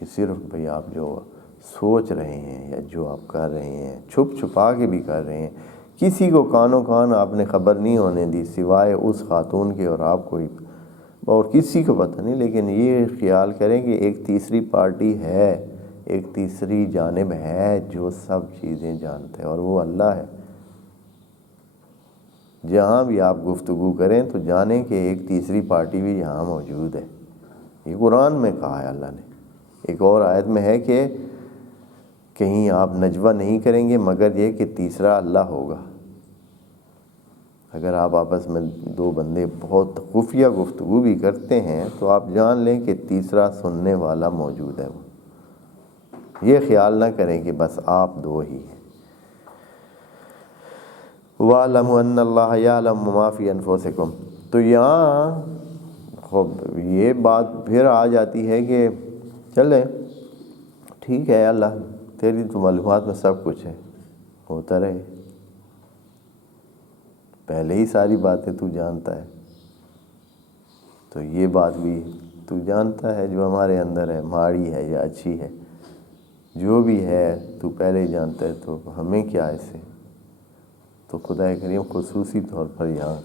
کہ صرف بھئی آپ جو سوچ رہے ہیں یا جو آپ کر رہے ہیں چھپ چھپا کے بھی کر رہے ہیں، کسی کو کانوں کان آپ نے خبر نہیں ہونے دی سوائے اس خاتون کے اور آپ کو ہی، اور کسی کو پتہ نہیں. لیکن یہ خیال کریں کہ ایک تیسری پارٹی ہے، ایک تیسری جانب ہے جو سب چیزیں جانتا ہے، اور وہ اللہ ہے. جہاں بھی آپ گفتگو کریں تو جانیں کہ ایک تیسری پارٹی بھی یہاں موجود ہے. یہ قرآن میں کہا ہے اللہ نے. ایک اور آیت میں ہے کہ کہیں آپ نجوہ نہیں کریں گے مگر یہ کہ تیسرا اللہ ہوگا. اگر آپ آپس میں دو بندے بہت خفیہ گفتگو بھی کرتے ہیں تو آپ جان لیں کہ تیسرا سننے والا موجود ہے. وہ یہ خیال نہ کریں کہ بس آپ دو ہی ہیں. وَاعْلَمُوا أَنَّ اللَّهَ يَعْلَمُ مَا فِي أَنفُسِكُمْ. تو یہاں خب یہ بات پھر آ جاتی ہے کہ چلے ٹھیک ہے اللہ تیری تو معلومات میں سب کچھ ہے، ہوتا رہے، پہلے ہی ساری باتیں تو جانتا ہے، تو یہ بات بھی تو جانتا ہے جو ہمارے اندر ہے، ماڑی ہے یا اچھی ہے، جو بھی ہے تو پہلے ہی جانتا ہے، تو ہمیں کیا ایسے. تو خدا کریم خصوصی طور پر یہاں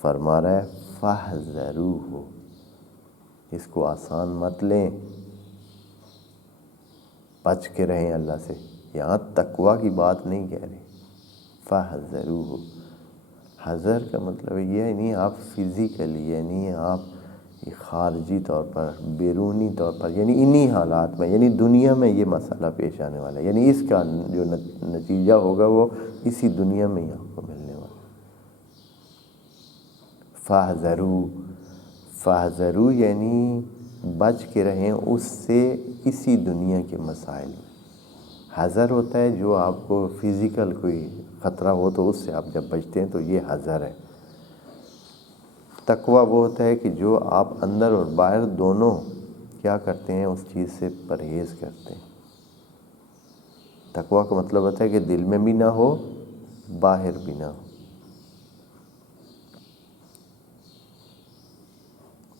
فرما رہا ہے فَاحْذَرُوهُ. اس کو آسان مت لیں، بچ کے رہیں اللہ سے. یہاں تقویٰ کی بات نہیں کہہ رہے. فَاحْذَرُوهُ، حذر کا مطلب یہ نہیں آپ فزیکلی، یعنی آپ خارجی طور پر، بیرونی طور پر، یعنی انہی حالات میں، یعنی دنیا میں یہ مسئلہ پیش آنے والا ہے، یعنی اس کا جو نتیجہ ہوگا وہ اسی دنیا میں ہی آپ کو ملنے والا. فَاحْذَرُوا یعنی بچ کے رہیں اس سے اسی دنیا کے مسائل میں. حذر ہوتا ہے جو آپ کو فزیکل کوئی خطرہ ہو تو اس سے آپ جب بچتے ہیں تو یہ حذر ہے. تقویٰ وہ ہوتا ہے کہ جو آپ اندر اور باہر دونوں کیا کرتے ہیں، اس چیز سے پرہیز کرتے ہیں. تقویٰ کا مطلب ہوتا ہے کہ دل میں بھی نہ ہو، باہر بھی نہ ہو.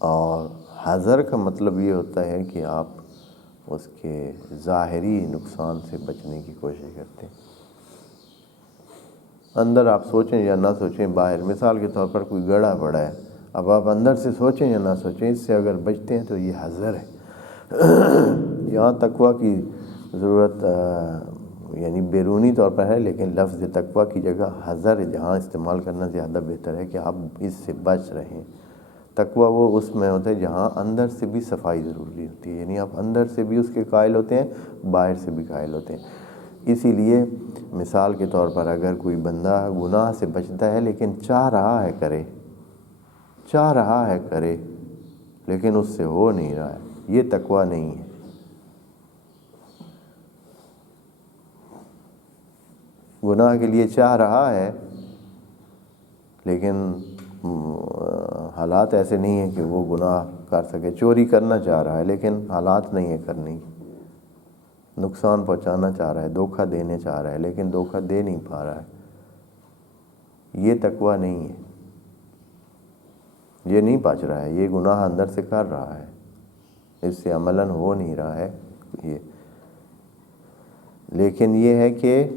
اور حذر کا مطلب یہ ہوتا ہے کہ آپ اس کے ظاہری نقصان سے بچنے کی کوشش کرتے ہیں. اندر آپ سوچیں یا نہ سوچیں، باہر مثال کے طور پر کوئی گڑھا پڑا ہے، اب آپ اندر سے سوچیں یا نہ سوچیں، اس سے اگر بچتے ہیں تو یہ حذر ہے. یہاں تقویٰ کی ضرورت یعنی بیرونی طور پر ہے، لیکن لفظ تقویٰ کی جگہ حذر جہاں استعمال کرنا زیادہ بہتر ہے کہ آپ اس سے بچ رہیں. تقویٰ وہ اس میں ہوتا ہے جہاں اندر سے بھی صفائی ضروری ہوتی ہے، یعنی آپ اندر سے بھی اس کے قائل ہوتے ہیں، باہر سے بھی قائل ہوتے ہیں. اسی لیے مثال کے طور پر اگر کوئی بندہ گناہ سے بچتا ہے لیکن چاہ رہا ہے کرے لیکن اس سے ہو نہیں رہا ہے، یہ تقویٰ نہیں ہے. گناہ کے لیے چاہ رہا ہے لیکن حالات ایسے نہیں ہیں کہ وہ گناہ کر سکے. چوری کرنا چاہ رہا ہے لیکن حالات نہیں ہے کرنے کی. نقصان پہنچانا چاہ رہا ہے، دھوکہ دینے چاہ رہا ہے لیکن دھوکہ دے نہیں پا رہا ہے. یہ تقویٰ نہیں ہے، یہ نہیں بچ رہا ہے، یہ گناہ اندر سے کر رہا ہے، اس سے عملاً ہو نہیں رہا ہے یہ. لیکن یہ ہے کہ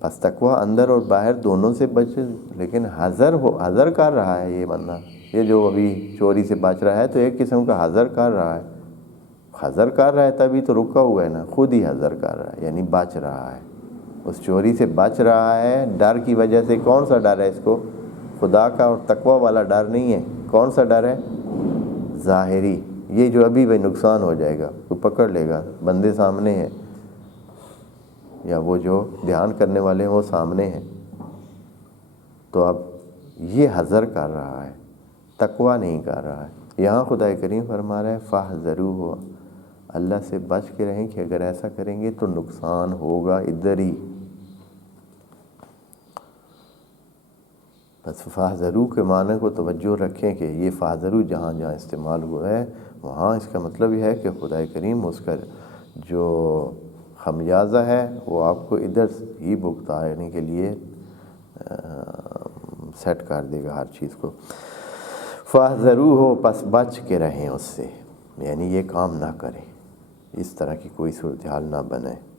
بس تقویٰ اندر اور باہر دونوں سے بچ، لیکن حذر کر رہا ہے. یہ بندہ یہ جو ابھی چوری سے بچ رہا ہے تو ایک قسم کا حذر کر رہا ہے. حذر کر رہا ہے تبھی تو رکا ہوا ہے نا، خود ہی حذر کر رہا ہے، یعنی بچ رہا ہے، اس چوری سے بچ رہا ہے. ڈر کی وجہ سے، کون سا ڈر ہے اس کو؟ خدا کا اور تقویٰ والا ڈر نہیں ہے. کون سا ڈر ہے؟ ظاہری. یہ جو ابھی بھائی نقصان ہو جائے گا، کوئی پکڑ لے گا، بندے سامنے ہیں، یا وہ جو دھیان کرنے والے ہیں وہ سامنے ہیں، تو اب یہ حذر کر رہا ہے، تقویٰ نہیں کر رہا ہے. یہاں خدا کریم فرما رہا ہے فَاحْذَرُوهُ، اللہ سے بچ کے رہیں کہ اگر ایسا کریں گے تو نقصان ہوگا ادھر ہی. بس فَاحْذَرُوهُ کے معنی کو توجہ رکھیں کہ یہ فَاحْذَرُوهُ جہاں جہاں استعمال ہوا ہے وہاں اس کا مطلب یہ ہے کہ خدا کریم اس کا جو خمیازہ ہے وہ آپ کو ادھر ہی بھگتانے کے لیے سیٹ کر دے گا ہر چیز کو. فَاحْذَرُوهُ پس بچ کے رہیں اس سے، یعنی یہ کام نہ کریں. اس طرح کی کوئی صورتحال نہ بنے۔